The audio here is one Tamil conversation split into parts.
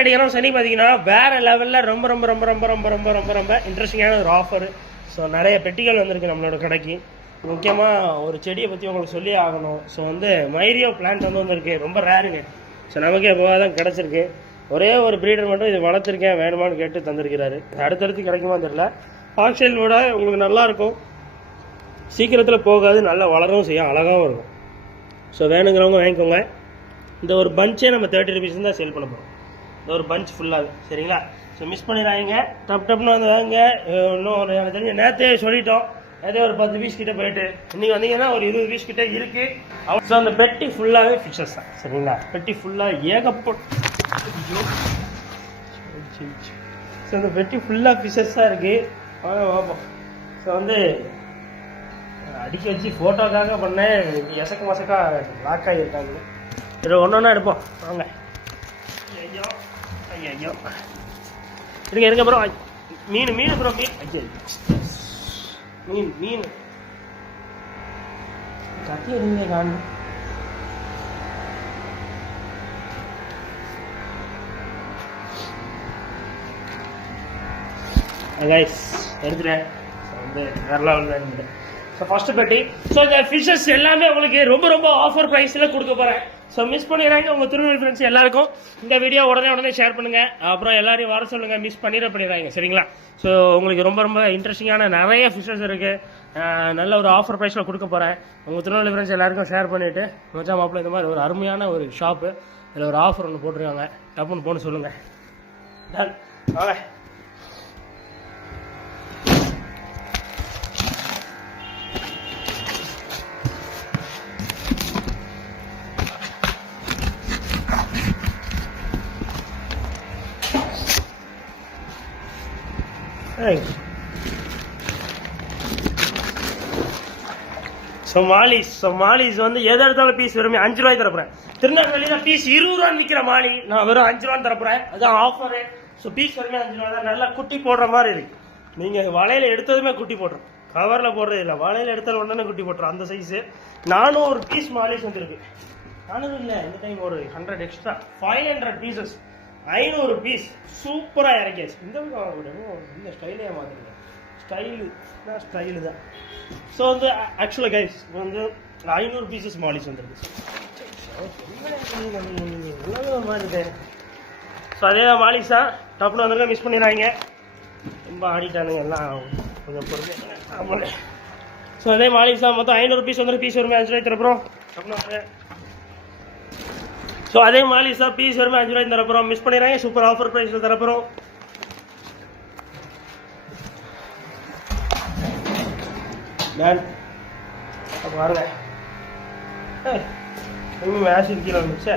அடிக்கிறோம் சனி பார்த்தீங்கன்னா வேற லெவலில் ரொம்ப ரொம்ப ரொம்ப ரொம்ப ரொம்ப ரொம்ப ரொம்ப ரொம்ப இன்ட்ரெஸ்டிங்கான ஒரு ஆஃபர். ஸோ நிறைய பெட்டிகள் வந்திருக்கு நம்மளோட கடைக்கு. முக்கியமாக ஒரு செடியை பற்றி உங்களுக்கு சொல்லி ஆகணும். ஸோ மைரியோ பிளான்ட் வந்திருக்கு, ரொம்ப ரேருங்க. ஸோ நமக்கு எப்போ தான் கிடச்சிருக்கு. ஒரே ஒரு ப்ரீடர் மட்டும் இது வளர்த்துருக்கேன், வேணுமான்னு கேட்டு தந்திருக்கிறாரு. அடுத்தடுத்து கிடைக்குமா தெரியல. ஆக்சிஜனோட உங்களுக்கு நல்லாயிருக்கும், சீக்கிரத்தில் போகாது, நல்லா வளரவும் செய்யும், அழகாகவும் இருக்கும். ஸோ வேணுங்கிறவங்க வாங்கிக்கோங்க. இந்த ஒரு பஞ்சே நம்ம 30 rupees தான் சேல் பண்ண போகிறோம். இந்த ஒரு பஞ்ச் ஃபுல்லாக, சரிங்களா? ஸோ மிஸ் பண்ணிடுறாங்க, டப்னு வந்து வாங்க. இன்னும் ஒரு எனக்கு தெரிஞ்ச நேற்றே சொல்லிட்டோம், நேற்றே ஒரு 10 பீஸ் கிட்ட போயிட்டு இன்றைக்கி வந்தீங்கன்னா ஒரு 20 பீஸ் கிட்ட இருக்குது. ஸோ அந்த பெட்டி ஃபுல்லாகவே ஃபிஷஸ் தான், சரிங்களா? பெட்டி ஃபுல்லாக ஏகப்பட்ட ஸோ அந்த பெட்டி ஃபுல்லாக ஃபிஷஸாக இருக்குது. வாங்க பார்ப்போம். ஸோ அடிக்க வச்சு ஃபோட்டோக்காக பண்ணேன், எசக்க மசக்கா லாக் ஆகியிருக்காங்க. சரி ஒன்றா எடுப்போம் வாங்க. ஐயோ ஐயோ இருங்க ப்ரோ. மீன் ப்ரோ, மீன் கத்தி இருந்தே காணும். கைஸ் எடுத்துட்டேன். வேற லெவலில். ஸோ ஃபர்ஸ்ட் பெட்டி. ஸோ இந்த ஃபிஷஸ் எல்லாமே உங்களுக்கு ரொம்ப ரொம்ப ஆஃபர் ப்ரைஸில் கொடுக்க போகிறேன். ஸோ மிஸ் பண்ணிடுறாங்க உங்கள் திருநெல்வேலி ஃப்ரெண்ட்ஸ் எல்லாருக்கும். இந்த வீடியோ உடனே ஷேர் பண்ணுங்கள், அப்புறம் எல்லாரையும் வர சொல்லுங்கள், மிஸ் பண்ணிடுறாங்க, சரிங்களா? ஸோ உங்களுக்கு ரொம்ப ரொம்ப இன்ட்ரெஸ்டிங்கான நிறைய ஃபிஷஸ் இருக்குது, நல்ல ஒரு ஆஃபர் ப்ரைஸில் கொடுக்க போகிறேன். உங்கள் திருநெல்வேலி ஃப்ரெண்ட்ஸ் எல்லாருக்கும் ஷேர் பண்ணிவிட்டு மச்சா மாப்பிள்ள இந்த மாதிரி ஒரு அருமையான ஒரு ஷாப்பு, இதில் ஒரு ஆஃபர் ஒன்று போட்டிருக்காங்க, டப்புன்னு போன்னு சொல்லுங்கள். டன் வாங்க. ஸோ மாலிஸ் வந்து எதை எடுத்தாலும் பீஸ் வெறும் 5 ரூபாய் தரப்போறேன். திருநெல்வேலியில் பீஸ் 20 ரூபான்னு விற்கிற மாலி நான் வெறும் 5 ரூபான்னு தரப்போறேன். அதுதான் ஆஃபரு. ஸோ பீஸ் வரைக்கும் 5 ரூபா தான். நல்லா குட்டி போடுற மாதிரி இருக்கு. நீங்கள் வலையில் எடுத்ததுமே குட்டி போட்டுரும், கவரில் போடுறது இல்லை, வலையில் எடுத்தாலும் உடனே குட்டி போட்டுரும், அந்த சைஸு. நானும் ஒரு பீஸ் மாலிஸ் வந்துருக்கு, நானும் இல்லை இந்த டைம் ஒரு 100 எக்ஸ்ட்ரா 500 பீசஸ் 500 பீஸ் சூப்பராக இறக்கியாச்சு. இந்த இந்த ஸ்டைலே மாற்றிருக்கேன், ஸ்டைலு தான். ஸோ ஆக்சுவலாக கைஸ் 500 பீசஸ் மாலிஸ் வந்துருக்கு. மாதிரி. ஸோ அதே தான் மாலிஸ் தான். டப்புனு வந்துருக்க, மிஸ் பண்ணிடுறாங்க, ரொம்ப ஆடிட்டானுங்க எல்லாம், கொஞ்சம் பொறுமை. ஆமாம். ஸோ அதே மாலிஸ் தான். மொத்தம் 500 பீஸ் வந்துருக்கு. பீஸ் வருமே 5 ரூபாய் தரப்போம். டப்புனு. ஸோ அதே மாலிஸ் தான், பீஸ் வருமே 5 ரூபாய் தரப்போம். மிஸ் பண்ணிடுறாங்க, சூப்பர் ஆஃபர் ப்ரைஸில் தரப்போம். பாருங்க, ஆசிட் கீழே வந்துச்சு.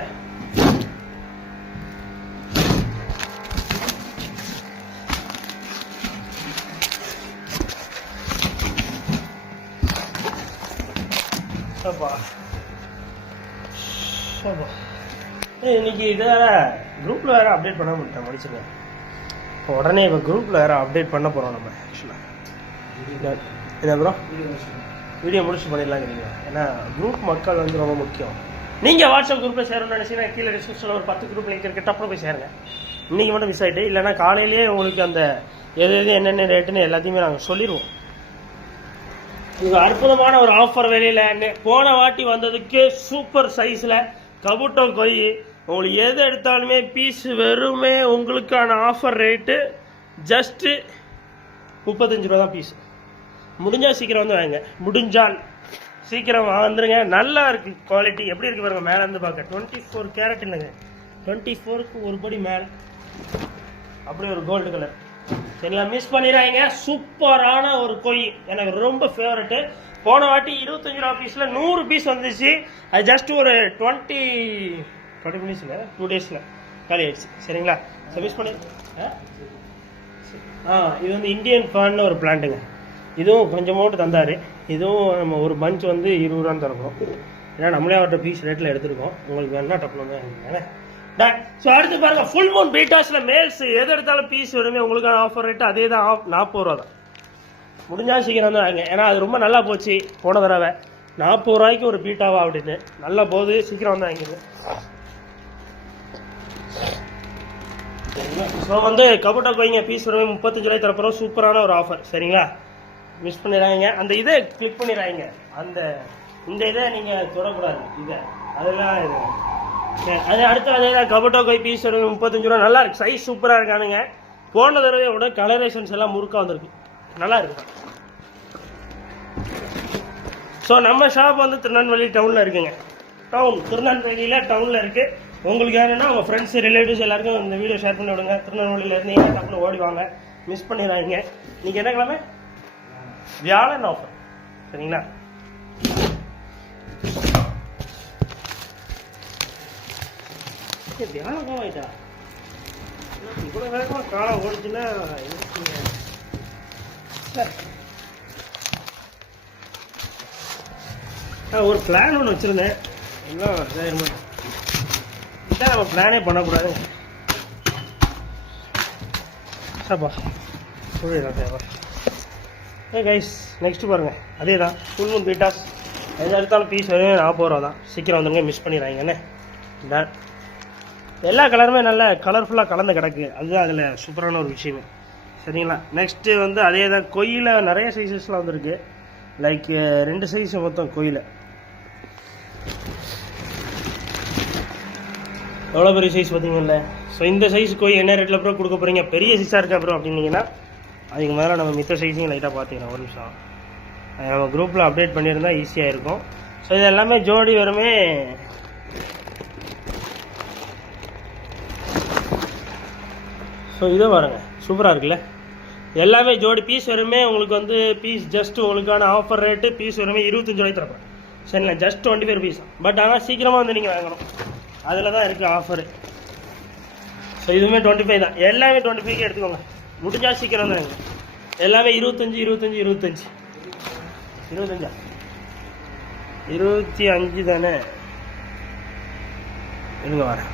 இன்னைக்கு இது வேற குரூப்ல வேற அப்டேட் பண்ண முடியல, முடிச்சிருக்கேன். உடனே இப்போ குரூப்ல வேற அப்டேட் பண்ண போறோம் நம்ம. ஆக்சுவலா என்ன ப்ரோ, வீடியோ முடிச்சு பண்ணிடலாங்கிறீங்க. ஏன்னா குரூப் மக்கள் ரொம்ப முக்கியம். நீங்கள் வாட்ஸ்அப் குரூப்பில் சேரணும்னு நினச்சிங்கன்னா கீழே டிஸ்கிரிப்ஷனில் ஒரு 10 குரூப் லிங்க் இருக்குது, டப்புனு போய் சேருங்க. இன்றைக்கி மட்டும் மிஸ் ஆகிட்டு, இல்லைனா காலையிலேயே உங்களுக்கு அந்த எது என்னென்ன ரேட்டுன்னு எல்லாத்தையுமே நாங்கள் சொல்லிடுவோம். இது அற்புதமான ஒரு ஆஃபர் வெளியில். போன வாட்டி வந்ததுக்கு சூப்பர் சைஸில் கபுட்டோ கொய், உங்களுக்கு எது எடுத்தாலுமே பீஸ் வெறுமே உங்களுக்கான ஆஃபர் ரேட்டு ஜஸ்ட்டு 35 ரூபா தான் பீஸ். முடிஞ்சால் சீக்கிரம் வந்து வாங்க, முடிஞ்சால் சீக்கிரம் வந்துருங்க. நல்லா இருக்குது குவாலிட்டி. எப்படி இருக்குது பாருங்க, மேலே இருந்து பார்க்க 24 கேரட் இல்லைங்க, 24க்கு ஒரு படி மேலே, அப்படி ஒரு கோல்டு கலர். சரிங்களா, மிஸ் பண்ணிடுறாங்க. சூப்பரான ஒரு கொய், எனக்கு ரொம்ப ஃபேவரெட்டு. போன வாட்டி 25 ரூபா பீஸில் 100 பீஸ் வந்துச்சு. அது ஜஸ்ட் ஒரு 20 மினிட்ஸில் 2 டேஸில் காலி ஆயிடுச்சு. சரிங்களா, ஸோ மிஸ் பண்ணி இது இந்தியன் ஃபேன்னு ஒரு பிளான்ட்டுங்க. இதுவும் கொஞ்சம் அமௌண்ட் தந்தார். இதுவும் நம்ம ஒரு பஞ்ச் 20 ரூபான்னு தரப்போம். ஏன்னா நம்மளே அவர்கிட்ட பீஸ் ரேட்டில் எடுத்துருக்கோம். உங்களுக்கு வேணா டப்புனு டன். ஸோ அடுத்து பாருங்கள், ஃபுல் மூன் பீட்டாஸில் மேல்ஸ் எது எடுத்தாலும் பீஸ் வருமே உங்களுக்கான ஆஃபர் ரேட்டு அதே தான், 40 ரூபா தான். முடிஞ்சால் சீக்கிரம் வந்து வாங்க, ஏன்னா அது ரொம்ப நல்லா போச்சு போன தடவை. 40 ரூபாய்க்கு ஒரு பீட்டாவா அப்படின்னு நல்லா போகுது. சீக்கிரம் வந்து வாங்கிங்க. சரிங்களா. ஸோ வந்து கபோட்டா கோயிங்க பீஸ் வெறும் 35 ரூபாய் தரப்போகிறோம். சூப்பரான ஒரு ஆஃபர் சரிங்களா. மிஸ் பண்ணிடுறாங்க, அந்த இதை கிளிக் பண்ணிடுறாங்க, அந்த இந்த இதை நீங்கள் தொடக்கூடாது, இதை அதெல்லாம் இது அது அடுத்து அதே தான். கபோட்டா கோய் பீஸ் வெறும் 35 ரூபா. நல்லா இருக்கு, சைஸ் சூப்பராக இருக்கானுங்க. போன தடவையோட கலரேஷன்ஸ் எல்லாம் முறுக்கா வந்திருக்கு, நல்லா இருக்கு. ஸோ நம்ம ஷாப் வந்து திருநெல்வேலி டவுனில் இருக்குங்க. திருநெல்வேலியில் டவுனில் இருக்குது. உங்களுக்கு யாருன்னா உங்கள் ஃப்ரெண்ட்ஸ் ரிலேட்டிவ்ஸ் எல்லாருக்கும் இந்த வீடியோ ஷேர் பண்ணி விடுங்க. திருநெல்வேலியில் இருந்தீங்கன்னா டக்குனு ஓடிவாங்க, மிஸ் பண்ணிடுறாங்க. இன்றைக்கி என்ன கிழமை? வியாழன் ஆஃபர் சரிங்களா. வியாழன் ஆகிட்டா இவ்வளோ வேகமாக காலம் ஓடிச்சுன்னா ஒரு பிளான் ஒன்று வச்சுருந்தேன், எல்லாம் இதான் நம்ம பிளானே பண்ணக்கூடாது. சாப்பா புரியுதா சாப்பா. கைஸ் நெக்ஸ்ட்டு பாருங்கள், அதே தான் ஃபுல் மூன் பீட்டாஸ். எது எடுத்தாலும் பீஸ் வரையும் 40 ரூபா தான். சீக்கிரம் வந்துடுங்க, மிஸ் பண்ணிடுறாங்கண்ணே. டன். எல்லா கலருமே நல்ல கலர்ஃபுல்லாக கலந்து கிடக்கு, அதுதான் அதில் சூப்பரான ஒரு விஷயமே சரிங்களா. நெக்ஸ்ட்டு வந்து அதே தான் கொய்யில் நிறைய சைஸஸ்லாம் வந்துருக்கு. லைக் 2 சைஸ் மொத்தம் கொய்யில். எவ்வளோ பெரிய சைஸ் பார்த்தீங்கல்ல. ஸோ இந்த சைஸ் கோய் என்ன ரேட்டில் அப்புறம் கொடுக்க போகிறீங்க? பெரிய சைஸாக இருக்கா அப்புறம் அப்படின்னீங்கன்னா அதுக்கு மேலே நம்ம மித்த சைஸையும் லைட்டாக பார்த்துக்கலாம். ஒரு நிமிஷம், நம்ம குரூப்பில் அப்டேட் பண்ணியிருந்தால் ஈஸியாக இருக்கும். ஸோ இது எல்லாமே ஜோடி வருமே. ஸோ இதே பாருங்க, சூப்பராக இருக்குல்ல. எல்லாமே ஜோடி பீஸ் வருமே. உங்களுக்கு வந்து பீஸ் ஜஸ்ட் உங்களுக்கான ஆஃபர் ரேட்டு பீஸ் வருமே 25 ரூபாய்க்கு தரப்போம் சரிங்களா. Just 25 rupees. பட் ஆனால் சீக்கிரமாக வந்து நீங்கள் வாங்கணும், அதில் தான் இருக்குது ஆஃபரு. ஸோ இதுவுமே 25 தான். எல்லாமே 25க்கு எடுத்துக்கோங்க, முடிஞ்சால் சீக்கிரம் தான். எல்லாமே 25 25 25 25 25 தானே. இருங்க வரேன்.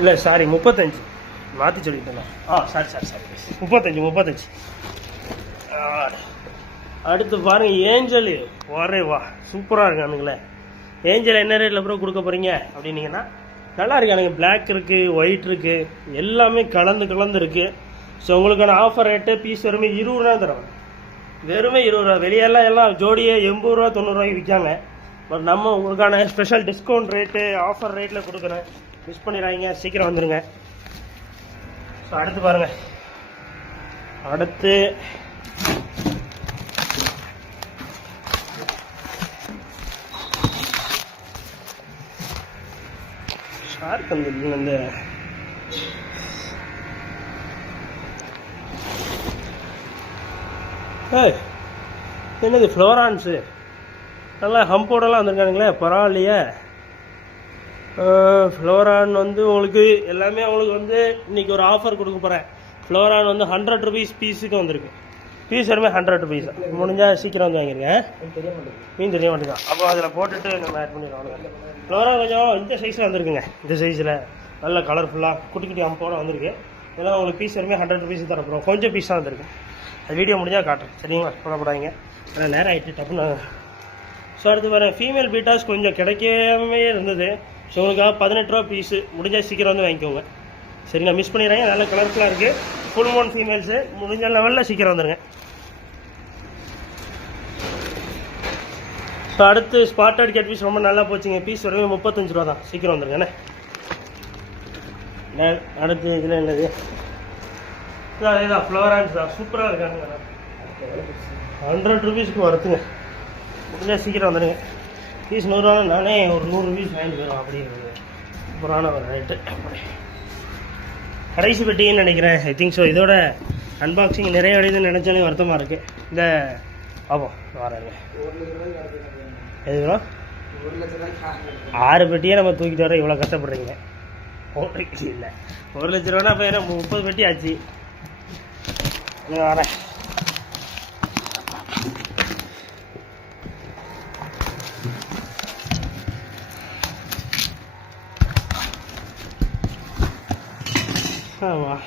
இல்லை சாரி 35 மாற்றி சொல்லிட்டேன். சாரி 35. அடுத்து பாருங்கள் ஏஞ்சல். வரே வா, சூப்பராக இருக்கானுங்களே. ஏஞ்சல் என்ன ரேட்டில் அப்புறம் கொடுக்க போகிறீங்க அப்படின்னீங்கன்னா நல்லா இருக்கானுங்க. பிளாக் இருக்குது, ஒயிட் இருக்குது, எல்லாமே கலந்து இருக்குது. ஸோ உங்களுக்கான ஆஃபர் ரேட்டு பீஸ் வெறுமே 20 ரூபா தரோம். வெறுமே 20 ரூபா. வெளியெல்லாம் எல்லாம் ஜோடியே 80 ரூபா 90 ரூபாய்க்கு விற்காங்க. பட் நம்ம உங்களுக்கான ஸ்பெஷல் டிஸ்கவுண்ட் ரேட்டு ஆஃபர் ரேட்டில் கொடுக்குறேன். மிஸ் பண்ணிடுறாங்க, சீக்கிரம் வந்துடுங்க. ஸோ அடுத்து பாருங்கள், அடுத்து ஷார்க் அந்த என்னது ஃப்ளோரான்ஸு நல்லா ஹம்போடெல்லாம் வந்திருக்கானுங்களே, பரவாயில்லையே. ஃப்ளோரான் வந்து உங்களுக்கு எல்லாமே உங்களுக்கு வந்து இன்றைக்கி ஒரு ஆஃபர் கொடுக்க போகிறேன். ஃப்ளோரான் வந்து 100 ருபீஸ் பீஸுக்கு வந்திருக்கு. பீஸ் வருமே 100 ருபீஸ். முடிஞ்சால் சீக்கிரம் வந்து வாங்கிருங்க. மீன் தெரிய மாட்டேங்குதான். அப்போ அதில் போட்டுட்டு நம்ம ஆட் பண்ணிடுவோம். ஃப்ளோரான் கொஞ்சம் இந்த சைஸில் வந்திருக்குங்க. இந்த சைஸில் நல்ல கலர்ஃபுல்லாக குட்டி குட்டி அம்போட வந்திருக்கு. இதெல்லாம் உங்களுக்கு பீஸ் வருமே 100 ருபீஸ் தரப்போம். கொஞ்சம் பீஸாக வந்திருக்கு. அது வீடியோ முடிஞ்சால் காட்டுறேன் சரிங்களா. போடப்படாதீங்க, ஆனால் நேரம் ஆகிட்டு டப்புன்னு. ஸோ அடுத்து வரேன், ஃபீமேல் பீட்டாஸ் கொஞ்சம் கிடைக்காமே இருந்தது. ஸோ உங்களுக்காக 18 ரூபா பீஸு. முடிஞ்சால் சீக்கிரம் வந்து வாங்கிக்கோங்க சரிங்களா. மிஸ் பண்ணிடுறாங்க, நல்ல கலர்ஃபுல்லாக இருக்குது. ஃபுல் மோன் ஃபீமேல்ஸு. முடிஞ்ச லெவலில் சீக்கிரம் வந்துடுங்க. ஸோ அடுத்து ஸ்பாட்டட் கேட் பீஸ் ரொம்ப நல்லா போச்சுங்க. பீஸ் வரவே 35 ரூபா தான். சீக்கிரம் வந்துருங்கண்ணே. அடுத்து இதில் என்னது? அதே தான் ஃப்ளோரான்ஸ் தான். சூப்பராக இருக்காங்க. 100 ருபீஸ்க்கு வருத்துங்க. முடிஞ்சால் சீக்கிரம் வந்துடுங்க. பீஸ் 100 ரூபா. நானே ஒரு 100 ருபீஸ் வாங்கிட்டு போயிடும். அப்படிங்கிறது சூப்பரான ஒரு ரேட்டு. கடைசி பெட்டின்னு நினைக்கிறேன். I think so. இதோட அன்பாக்சிங் நிறைய அடையுதுன்னு நினச்சாலே வருத்தமாக இருக்குது. இந்த ஆமாம் வரேங்க. எதுனா 6 பெட்டியே நம்ம தூக்கிட்டு வர இவ்வளோ கஷ்டப்படுறீங்க. 1 பெட்டி இல்லை, 1 லட்ச ரூபானா இப்போ என்ன 30 பெட்டி ஆச்சு. வரேன். ஆமாம்.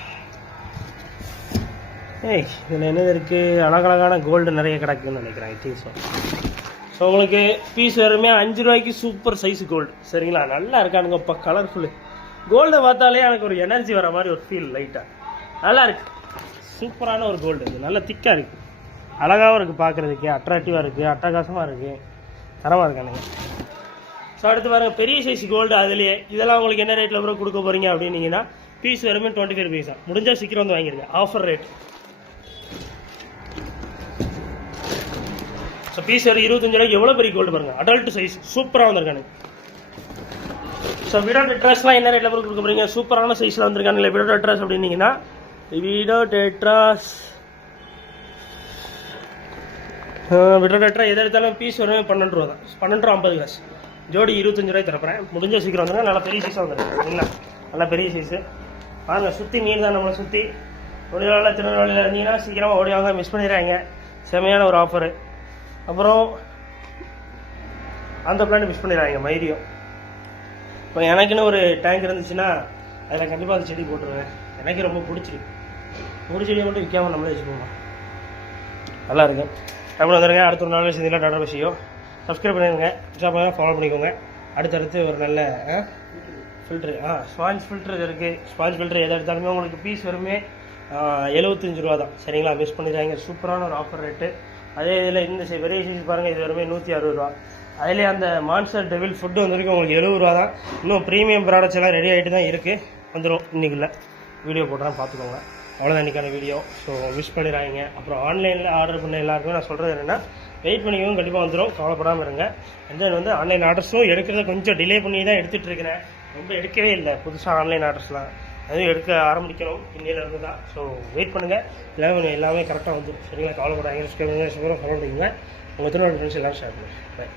இதில் என்னது இருக்குது? அழகழகான கோல்டு நிறைய கிடக்குன்னு நினைக்கிறேன். I think so. ஸோ உங்களுக்கு பீஸ் வருமே 5 ரூபாய்க்கு சூப்பர் சைஸ் கோல்டு சரிங்களா. நல்லா இருக்கானுங்க. இப்போ கலர்ஃபுல்லு கோல்டை பார்த்தாலே எனக்கு ஒரு எனர்ஜி வர மாதிரி ஒரு ஃபீல் லைட்டாக நல்லா இருக்குது. சூப்பரான ஒரு கோல்டு, இது நல்லா திக்காக இருக்குது, அழகாகவும் இருக்குது, பார்க்குறதுக்கு அட்ராக்டிவாக இருக்குது, அட்டகாசமாக இருக்குது, தரமாக இருக்கானுங்க. ஸோ அடுத்து பாருங்கள் பெரிய சைஸ் கோல்டு. அதுலேயே இதெல்லாம் உங்களுக்கு என்ன ரேட்டில் ப்ரோ கொடுக்க போகிறீங்க அப்படின்னீங்கன்னா பீஸ் வெறுமே 25 பைசா. முடிஞ்சால் சீக்கிரம் வந்து வாங்கிருங்க, ஆஃபர் ரேட். ஸோ பீஸ் ஒரு 25 ரூபாய்க்கு எவ்வளோ பெரிய கோல்டு பாருங்கள், அடல்ட் சைஸ் சூப்பராக வந்திருக்கானு. ஸோ விடோ டெட்ராஸ்லாம் என்ன ரேட்டில் கொடுக்க போகிறீங்க, சூப்பரான சைஸில் வந்திருக்காங்க. இல்லை விடோ டெட்ராஸ் அப்படின்னீங்கன்னா விடோ டெட்ராஸ் எதை எடுத்தாலும் பீஸ் வருமே 12 ரூபா தான், 12 ரூபா 50 காசு. ஜோடி 25 ரூபாய் தரப்பேன். முடிஞ்ச சீக்கிரம் வந்துருங்க, நல்லா பெரிய சைஸாக வந்துருக்கு. சரிங்களா, நல்லா பெரிய சைஸு பாருங்க. சுற்றி நீர் தான் நம்மளை சுற்றி. ஒளிவாளில் திருநெல்வேலியில் இருந்தீங்கன்னா சீக்கிரமாக ஓடிவாங்க, மிஸ் பண்ணிடுறாங்க. செமையான ஒரு ஆஃபரு. அப்புறம் அந்த பிளான் மிஸ் பண்ணிடுறாங்க மைரியம். இப்போ எனக்குன்னு ஒரு டேங்க் இருந்துச்சுன்னா அதில் கண்டிப்பாக அந்த செடி போட்டுருவேன். எனக்கு ரொம்ப பிடிச்சிருக்கு. ஒரு செடியை மட்டும் விற்காமல் நம்மளே வச்சுக்கோங்க, நல்லா இருக்கும். அப்படி வந்துடுங்க. அடுத்த ஒரு நாள் செஞ்சீங்கன்னா டாடா விஷயம் சப்ஸ்கிரைப் பண்ணிடுங்க, ஃபாலோ பண்ணிக்கோங்க. அடுத்தடுத்து ஒரு நல்ல ஃபில்ட்ரு ஸ்பாஞ்ச் ஃபில்ட்ரு இருக்குது. ஸ்பாஞ்ச் ஃபில்ட்ரு எதை எடுத்தாலுமே உங்களுக்கு பீஸ் வருமே 75 ரூபா தான். சரிங்களா, மிஸ் பண்ணிடுறாங்க. சூப்பரான ஒரு ஆஃபர் ரேட்டு. அதே இதில் இந்த பெரிய சைஸ் பாருங்கள், இது வருமே 160 ரூபா. அதிலே அந்த மான்ஸ்டர் டெவில் ஃபுட்டு வந்திருக்கு உங்களுக்கு 70 ரூபா தான். இன்னும் ப்ரீமியம் ப்ராடக்ட்ஸ் எல்லாம் ரெடி ஆகிட்டு தான் இருக்குது, வந்துடும். இன்றைக்குள்ள வீடியோ போட்டுறேன், பார்த்துக்கோங்க. அவ்வளோதான் இன்றைக்கான வீடியோ. ஸோ மிஸ் பண்ணிடுறாங்க. அப்புறம் ஆன்லைனில் ஆர்டர் பண்ண எல்லாருக்குமே நான் சொல்கிறது என்னென்னா வெயிட் பண்ணிக்கவும் கண்டிப்பாக வந்துடும், கவலைப்படாமல் இருங்க. அண்ட் தென் வந்து ஆன்லைன் ஆர்டர்ஸும் எடுக்கிறத கொஞ்சம் டிலே பண்ணி தான் எடுத்துகிட்டு இருக்கிறேன். ரொம்ப எடுக்கவே இல்லை புதுசாக ஆன்லைன் ஆர்டர்ஸ்லாம், அதுவும் எடுக்க ஆரம்பிக்கிறோம் இன்னிலேருந்து தான். ஸோ வெயிட் பண்ணுங்கள், எல்லாமே கரெக்டாக வந்துடும். சரிங்களா, கவலைப்படாங்க. ஃபாலோ பண்ணிங்க. உங்கள் திருவண்ணாமலை ஃப்ரெண்ட்ஸ் எல்லோரும் ஷேர் பண்ணுங்கள்.